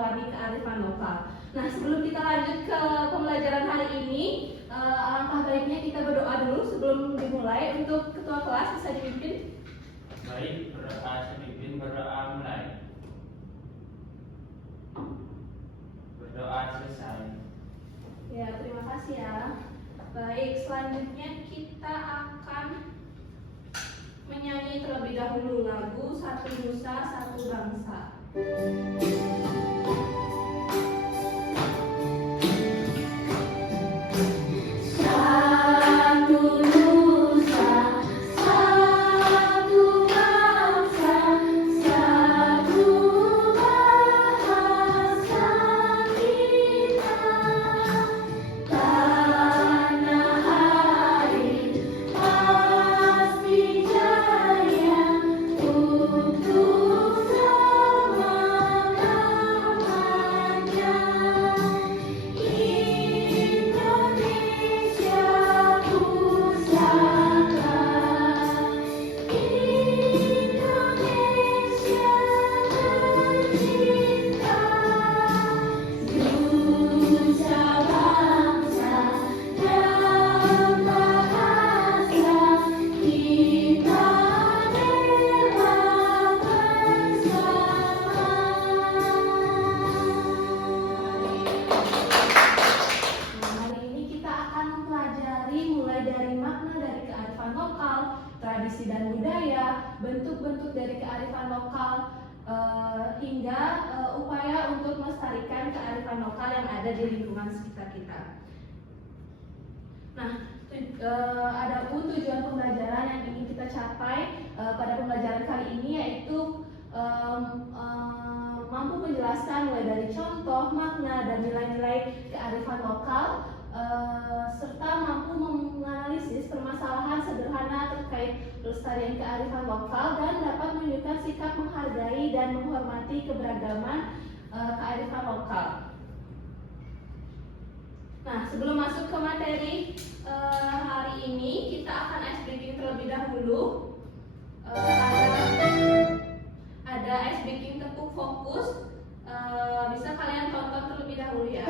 mewarnai kearifan lokal. Nah, sebelum kita lanjut ke pembelajaran hari ini, alangkah baiknya kita berdoa dulu sebelum dimulai. Untuk ketua kelas bisa dipimpin. Baik, berdoa mulai. Berdoa selesai. Ya, terima kasih ya. Baik, selanjutnya kita akan menyanyi terlebih dahulu lagu Satu Nusa Satu Bangsa. Tradisi dan budaya, bentuk-bentuk dari kearifan lokal, hingga upaya untuk melestarikan kearifan lokal yang ada di lingkungan sekitar kita. Nah, adapun tujuan pembelajaran yang ingin kita capai pada pembelajaran kali ini yaitu mampu menjelaskan mulai dari contoh, makna, dan nilai-nilai kearifan lokal, serta mampu menganalisis permasalahan sederhana terkait pelestarian kearifan lokal dan dapat menunjukkan sikap menghargai dan menghormati keberagaman kearifan lokal. Nah, sebelum masuk ke materi hari ini, kita akan ice breaking terlebih dahulu. Ada ice breaking tepuk fokus. Bisa kalian tonton terlebih dahulu ya.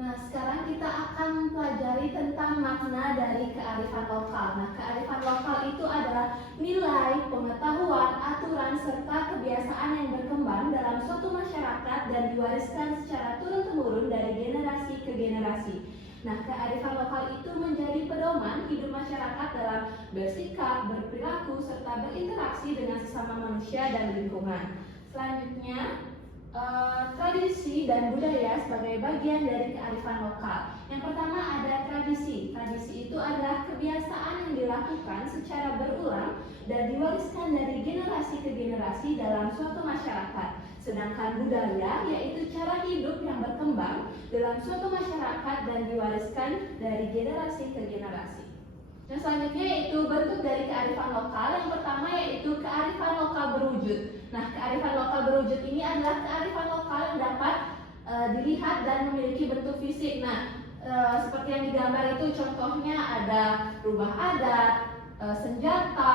Nah, sekarang kita akan mempelajari tentang makna dari kearifan lokal. Nah, kearifan lokal itu adalah nilai, pengetahuan, aturan, serta kebiasaan yang berkembang dalam suatu masyarakat dan diwariskan secara turun-temurun dari generasi ke generasi. Nah, kearifan lokal itu menjadi pedoman hidup masyarakat dalam bersikap, berperilaku, serta berinteraksi dengan sesama manusia dan lingkungan. Selanjutnya, tradisi dan budaya sebagai bagian dari kearifan lokal. Yang pertama ada tradisi. Tradisi itu adalah kebiasaan yang dilakukan secara berulang dan diwariskan dari generasi ke generasi dalam suatu masyarakat. Sedangkan budaya yaitu cara hidup yang berkembang dalam suatu masyarakat dan diwariskan dari generasi ke generasi. Nah, selanjutnya yaitu bentuk dari kearifan lokal. Yang pertama yaitu kearifan lokal berwujud. Nah, kearifan lokal berwujud ini adalah kearifan lokal yang dapat dilihat dan memiliki bentuk fisik. Nah, seperti yang digambar itu contohnya ada rubah adat, senjata,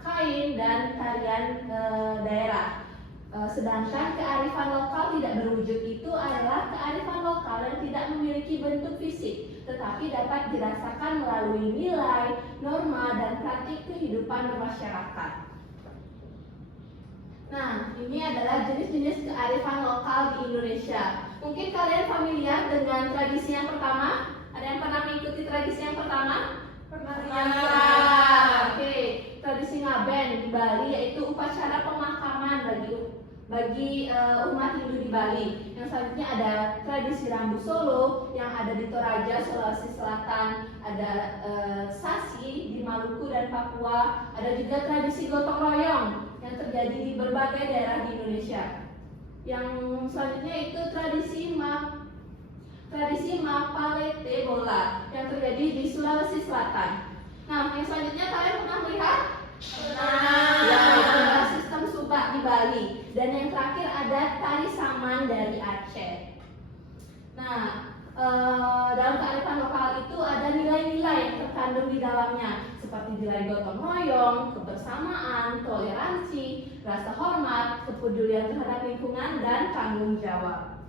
kain, dan tarian daerah. Sedangkan kearifan lokal tidak berwujud itu adalah kearifan lokal yang tidak memiliki bentuk fisik, tetapi dapat dirasakan melalui nilai, norma, dan praktik kehidupan bermasyarakat. Nah, ini adalah jenis-jenis kearifan lokal di Indonesia. Mungkin kalian familiar dengan tradisi yang pertama? Ada yang pernah mengikuti tradisi yang pertama? Oke, tradisi ngaben di Bali yaitu upacara pemakaman bagi umat Hindu di Bali. Yang selanjutnya ada tradisi Rambu Solo yang ada di Toraja, Sulawesi Selatan, ada Sasi di Maluku dan Papua, ada juga tradisi gotong royong yang terjadi di berbagai daerah di Indonesia. Yang selanjutnya itu tradisi Mapalete Bola yang terjadi di Sulawesi Selatan. Nah, yang selanjutnya kalian pernah melihat? Ya, itu adalah sistem subak di Bali. Dan yang terakhir ada tari saman dari Aceh. Nah, dalam kearifan lokal itu ada nilai-nilai yang terkandung di dalamnya, seperti nilai gotong royong, kebersamaan, toleransi, rasa hormat, kepedulian terhadap lingkungan, dan tanggung jawab.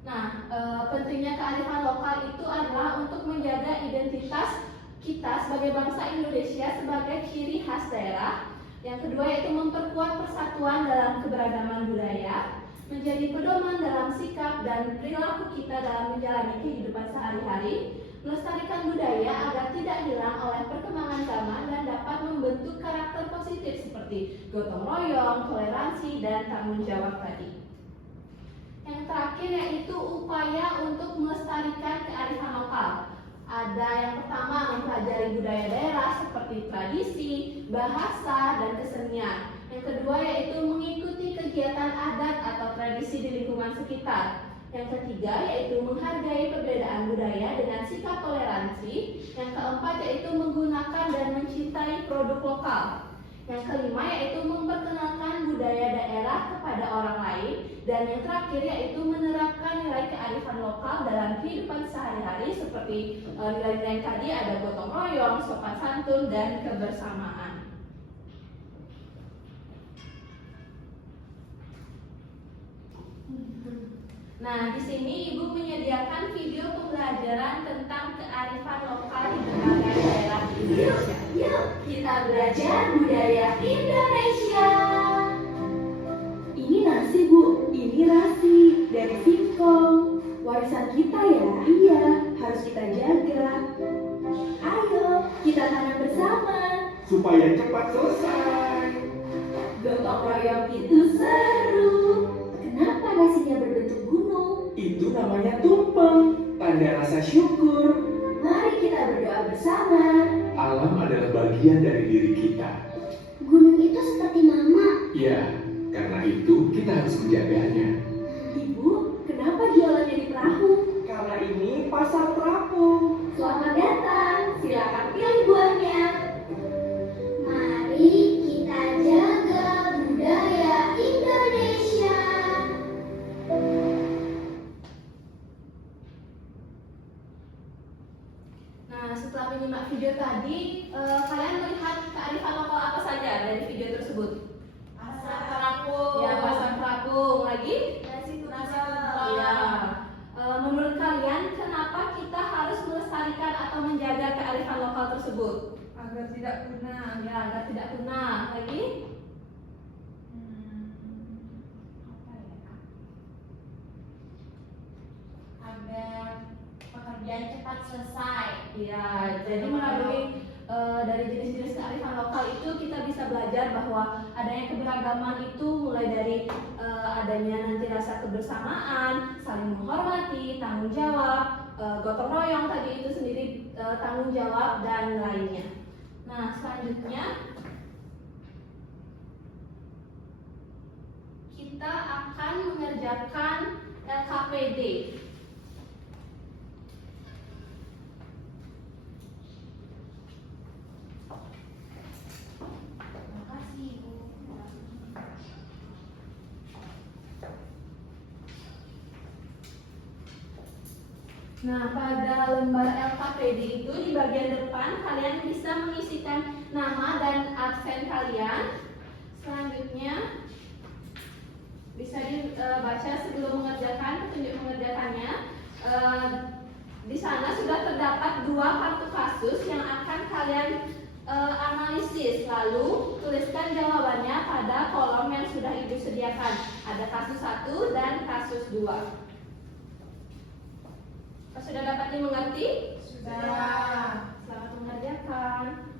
Nah, pentingnya kearifan lokal itu adalah untuk menjaga identitas kita sebagai bangsa Indonesia sebagai ciri khas daerah. Yang kedua yaitu memperkuat persatuan dalam keberagaman budaya, menjadi pedoman dalam sikap dan perilaku kita dalam menjalani kehidupan sehari-hari, melestarikan budaya agar tidak hilang oleh perkembangan zaman dan dapat membentuk karakter positif seperti gotong royong, toleransi, dan tanggung jawab tadi. Yang terakhir yaitu upaya untuk melestarikan kearifan lokal. Ada yang pertama mempelajari budaya daerah seperti tradisi, bahasa, dan kesenian. Yang kedua yaitu mengikuti kegiatan adat atau tradisi di lingkungan sekitar. Yang ketiga yaitu menghargai perbedaan budaya dengan sikap toleransi. Yang keempat yaitu menggunakan dan mencintai produk lokal. Yang kelima yaitu memperkenalkan budaya daerah kepada orang lain. Dan yang terakhir yaitu menerapkan nilai kearifan lokal dalam kehidupan sehari-hari seperti nilai-nilai tadi ada gotong royong, sopan santun, dan kebersamaan. Nah, di sini Ibu menyediakan video pembelajaran tentang kearifan lokal di berbagai daerah di Indonesia. Yuk, kita belajar budaya Indonesia. Ini nasi, Bu. Ini nasi dari singkong. Warisan kita ya? Iya, harus kita jaga. Ayo, kita tanam bersama supaya cepat selesai. gotong royong itu seru. Kenapa nasinya berbentuk gunung? Itu namanya tumpeng, tanda rasa syukur. Mari kita berdoa bersama. Alam adalah bagian dari diri kita. Gunung itu seperti mama. Ya, karena itu kita harus menjaganya. Ibu, kenapa jualannya di perahu? Karena ini pasar terapung. Selamat datang, silakan pilih buahnya. Mari kita jaga budaya Indonesia. Nah, setelah menyimak video tadi, kalian melihat kearifan lokal apa saja dari video tersebut? Pasar terapung. Ya, pasar terapung. Lagi? Nasi Ya. Menurut kalian, kenapa kita harus melestarikan atau menjaga kearifan lokal tersebut? Agar tidak punah. Ya, agar tidak punah. Lagi? Agar pekerjaan cepat selesai. Ya, jadi melalui dari jenis-jenis kearifan lokal itu kita bisa belajar bahwa adanya keberagaman itu mulai dari adanya nanti rasa kebersamaan, saling menghormati, tanggung jawab, gotong royong tadi itu sendiri tanggung jawab dan lainnya. Nah, selanjutnya kita akan mengerjakan LKPD. Nah, pada lembar LKPD itu di bagian depan kalian bisa mengisikan nama dan absen kalian. Selanjutnya bisa dibaca sebelum mengerjakan, petunjuk mengerjakannya. Di sana sudah terdapat 2 kartu kasus yang akan kalian analisis. Lalu tuliskan jawabannya pada kolom yang sudah Ibu sediakan. Ada kasus 1 dan kasus 2. Apa sudah dapat dimengerti? Sudah. Selamat mengerjakan.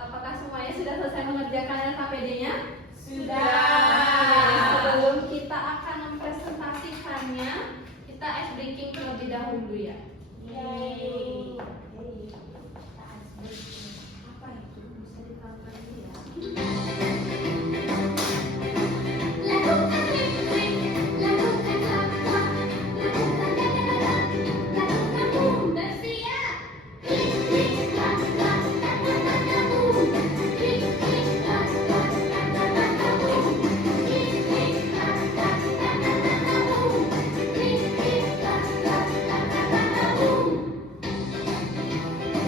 Apakah semuanya sudah selesai mengerjakan LKPD-nya? Sebelum kita akan mempresentasikannya, kita ice breaking terlebih dahulu ya. Apa itu? Bisa diterangkan dulu ya.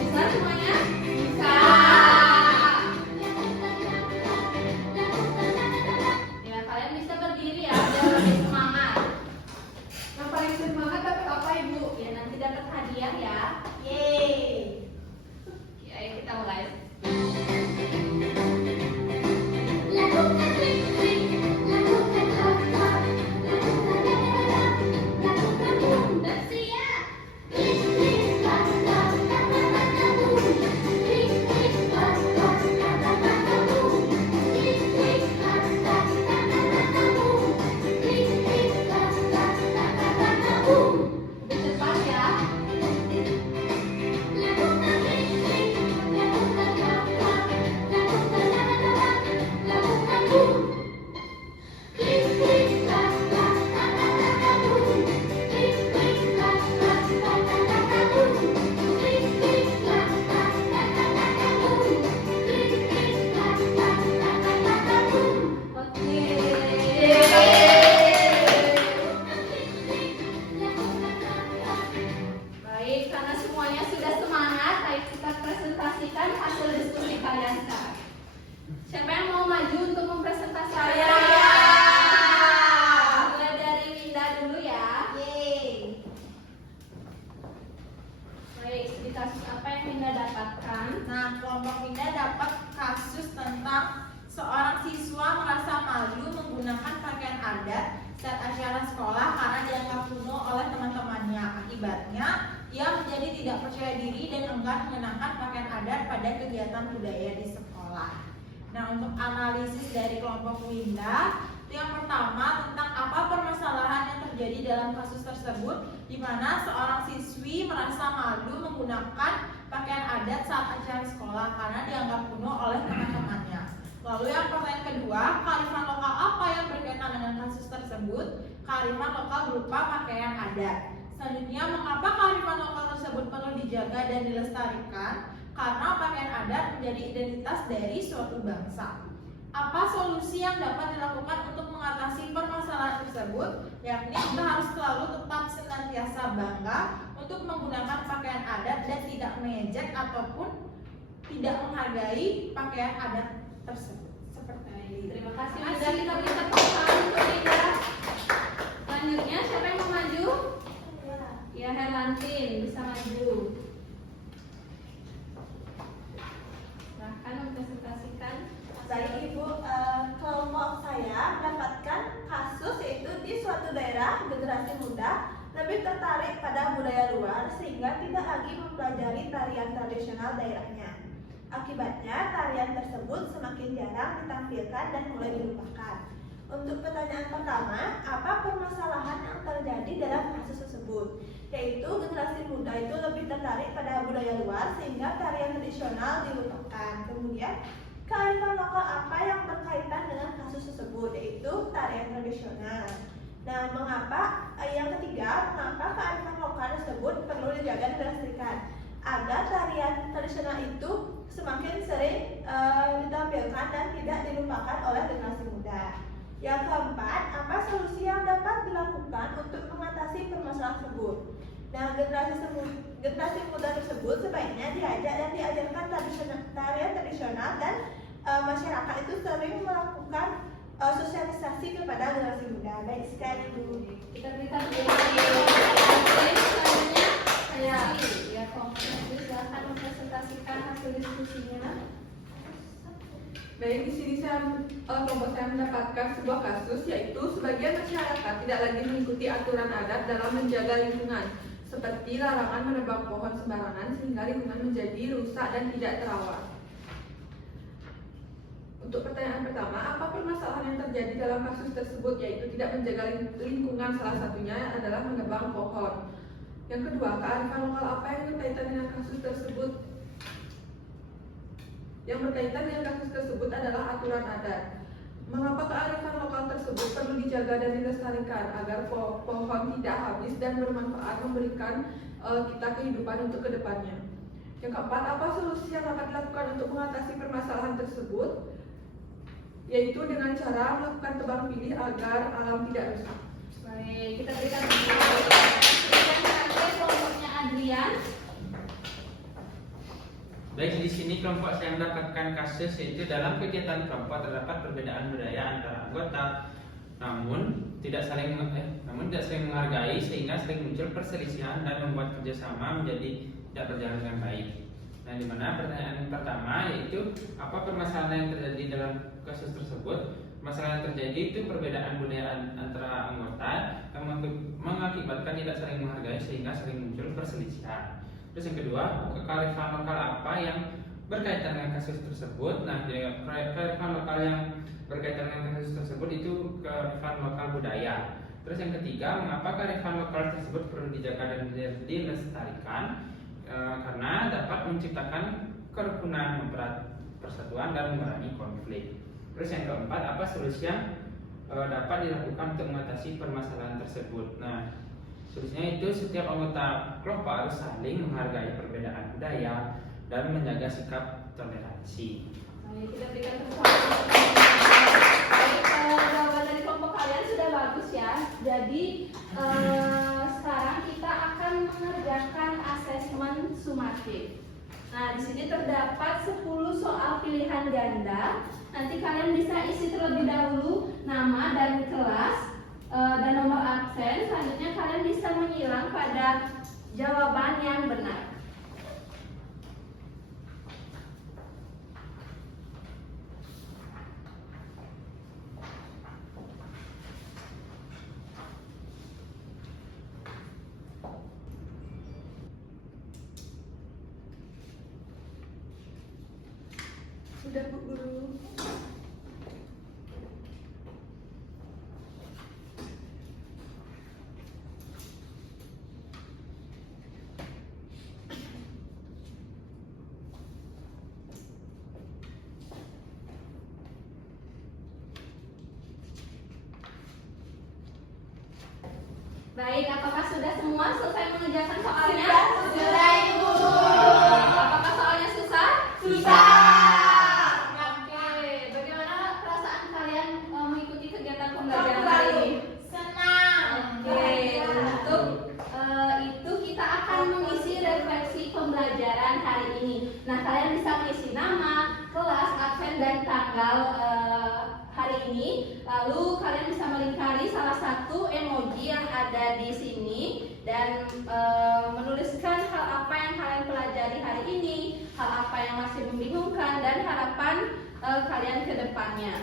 Bisa semuanya? Bisa. Ya, kalian bisa berdiri ya, biar lebih semangat. Yang paling semangat dapat apa, Ibu? Ya, nanti dapat hadiah ya. Yeay. Oke, ayo kita mulai. Lebih cepat ya. Baik, karena semuanya sudah semangat, ayo kita presentasikan hasil diskusi kalian sekarang. Siapa yang mau maju untuk mempresentasikan? Saya. Mulai dari Winda dulu ya. Yeay. Baik, studi kasus apa yang Winda dapatkan? Nah, kelompok Winda dapat kasus tentang seorang siswa merasa malu menggunakan pakaian adat saat acara sekolah karena dianggap kuno oleh teman-temannya. Akibatnya, ia menjadi tidak percaya diri dan enggan mengenakan pakaian adat pada kegiatan budaya di sekolah. Nah, untuk analisis dari kelompok Winda, yang pertama tentang apa permasalahan yang terjadi dalam kasus tersebut, di mana seorang siswi merasa malu menggunakan pakaian adat saat acara sekolah karena dianggap kuno oleh teman-temannya. Lalu yang pertanyaan kedua, kearifan lokal apa yang berkaitan dengan kasus tersebut? Kearifan lokal berupa pakaian adat. Selanjutnya, mengapa kearifan lokal tersebut perlu dijaga dan dilestarikan? Karena pakaian adat menjadi identitas dari suatu bangsa. Apa solusi yang dapat dilakukan untuk mengatasi permasalahan tersebut? Yakni kita harus selalu tetap senantiasa bangga untuk menggunakan pakaian adat dan tidak mengejek ataupun tidak menghargai pakaian adat tersebut. Seperti ini. Terima kasih Winda, kita beri tepuk tangan untuk Winda. Selanjutnya, siapa yang mau maju? Ya, Herlantin, bisa maju. Silahkan mempresentasikan. Baik Ibu, kelompok saya mendapatkan kasus yaitu di suatu daerah generasi muda lebih tertarik pada budaya luar sehingga tidak lagi mempelajari tarian tradisional daerahnya. Akibatnya tarian tersebut semakin jarang ditampilkan dan mulai dilupakan. Untuk pertanyaan pertama, apa permasalahan yang terjadi dalam kasus tersebut? Yaitu generasi muda itu lebih tertarik pada budaya luar sehingga tarian tradisional dilupakan. Kemudian kearifan lokal apa yang berkaitan dengan kasus tersebut? Yaitu tarian tradisional. Nah, mengapa? Yang ketiga tarian tradisional itu semakin sering ditampilkan dan tidak dilupakan oleh generasi muda. Yang keempat, apa solusi yang dapat dilakukan untuk mengatasi permasalahan tersebut? Nah, generasi muda tersebut sebaiknya diajak dan diajarkan tarian tradisional dan masyarakat itu sering melakukan sosialisasi kepada generasi muda. Baik, sekian Ibu. Kita berikan selanjutnya saya ya Komite silahkan mempresentasikan hasil diskusinya. Baik, di sini kelompok saya mendapatkan sebuah kasus, yaitu sebagian masyarakat tidak lagi mengikuti aturan adat dalam menjaga lingkungan, seperti larangan menebang pohon sembarangan sehingga lingkungan menjadi rusak dan tidak terawat. Untuk pertanyaan pertama, apa permasalahan yang terjadi dalam kasus tersebut, yaitu tidak menjaga lingkungan, salah satunya adalah menebang pohon. Yang kedua, kearifan lokal apa yang berkaitan dengan kasus tersebut? Yang berkaitan dengan kasus tersebut adalah aturan adat. Mengapa kearifan lokal tersebut perlu dijaga dan dilestarikan agar pohon tidak habis dan bermanfaat memberikan kita kehidupan untuk kedepannya? Yang keempat, apa solusi yang dapat dilakukan untuk mengatasi permasalahan tersebut? Yaitu dengan cara melakukan tebang pilih agar alam tidak rusak. Baik, kita berikan kelompoknya Adrian. Baik, di sini kelompok saya mendapatkan kasus yaitu dalam kegiatan kelompok terdapat perbedaan budaya antara anggota, namun tidak saling menghargai sehingga sering muncul perselisihan dan membuat kerjasama menjadi tidak berjalan dengan baik. Nah, di mana pertanyaan yang pertama yaitu apa permasalahan yang terjadi dalam kasus tersebut? Masalah yang terjadi itu perbedaan budaya antara anggota yang mengakibatkan tidak saling menghargai sehingga sering muncul perselisihan. Terus yang kedua, kearifan lokal apa yang berkaitan dengan kasus tersebut? Nah, kearifan lokal yang berkaitan dengan kasus tersebut itu kearifan lokal budaya. Terus yang ketiga, mengapa kearifan lokal tersebut perlu dijaga dan dilestarikan? Karena dapat menciptakan kerukunan, mempererat persatuan dan mengurangi konflik. Terus yang keempat, apa solusi yang dapat dilakukan untuk mengatasi permasalahan tersebut? Nah, solusinya itu setiap anggota kelompok harus saling menghargai perbedaan budaya dan menjaga sikap toleransi. Baik, kita berikan tepuk tangan. Baik, jawaban dari kelompok kalian sudah bagus ya. Jadi sekarang kita akan mengerjakan asesmen sumatif. Nah, di sini terdapat 10 soal pilihan ganda. Nanti kalian bisa isi terlebih dahulu nama dan kelas dan nomor absen. Selanjutnya kalian bisa menyilang pada jawaban yang benar. Sudah Bu Guru. Baik, apakah sudah semua selesai mengerjakan soalnya? Sudah, Ibu. Apakah soalnya susah? Susah. Oke, bagaimana perasaan kalian mengikuti kegiatan pembelajaran hari ini? Senang. Oke, untuk itu kita akan mengisi refleksi pembelajaran hari ini. Nah, kalian bisa mengisi nama, kelas, absen, dan tanggal hari ini. Lalu kalian bisa melingkari salah satu emoji yang ada di sini dan menuliskan hal apa yang kalian pelajari hari ini, hal apa yang masih membingungkan, dan harapan kalian ke depannya.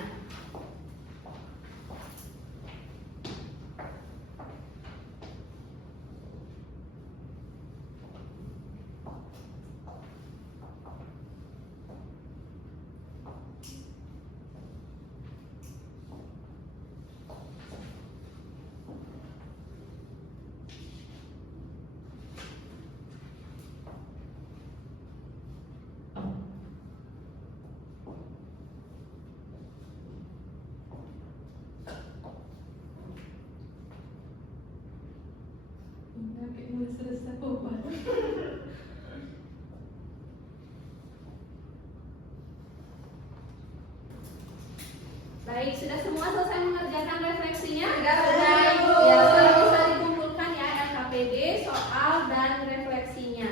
menyelesaikan refleksinya? Sudah, Ibu. Ya, sekarang bisa dikumpulkan ya LKPD, soal dan refleksinya.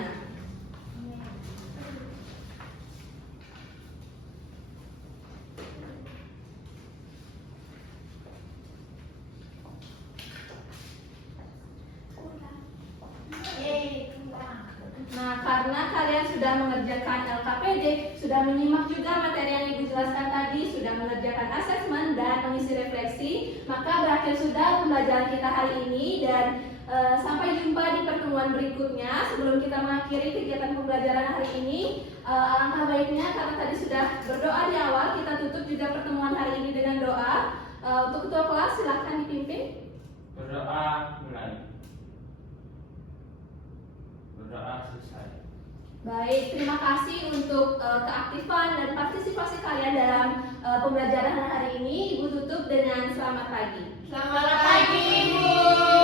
Nah, karena kalian sudah mengerjakan LKPD, sudah menyimak juga materi yang Ibu jelaskan tadi, sudah mengerjakan asesmen dan mengisi refleksi, maka berakhir sudah pembelajaran kita hari ini dan sampai jumpa di pertemuan berikutnya. Sebelum kita mengakhiri kegiatan pembelajaran hari ini, alangkah baiknya karena tadi sudah berdoa di awal, kita tutup juga pertemuan hari ini dengan doa. Untuk ketua kelas silahkan dipimpin. Berdoa mulai. Berdoa selesai. Baik, terima kasih untuk keaktifan dan partisipasi kalian dalam pembelajaran hari ini. Ibu tutup dengan selamat pagi. Selamat pagi, Ibu.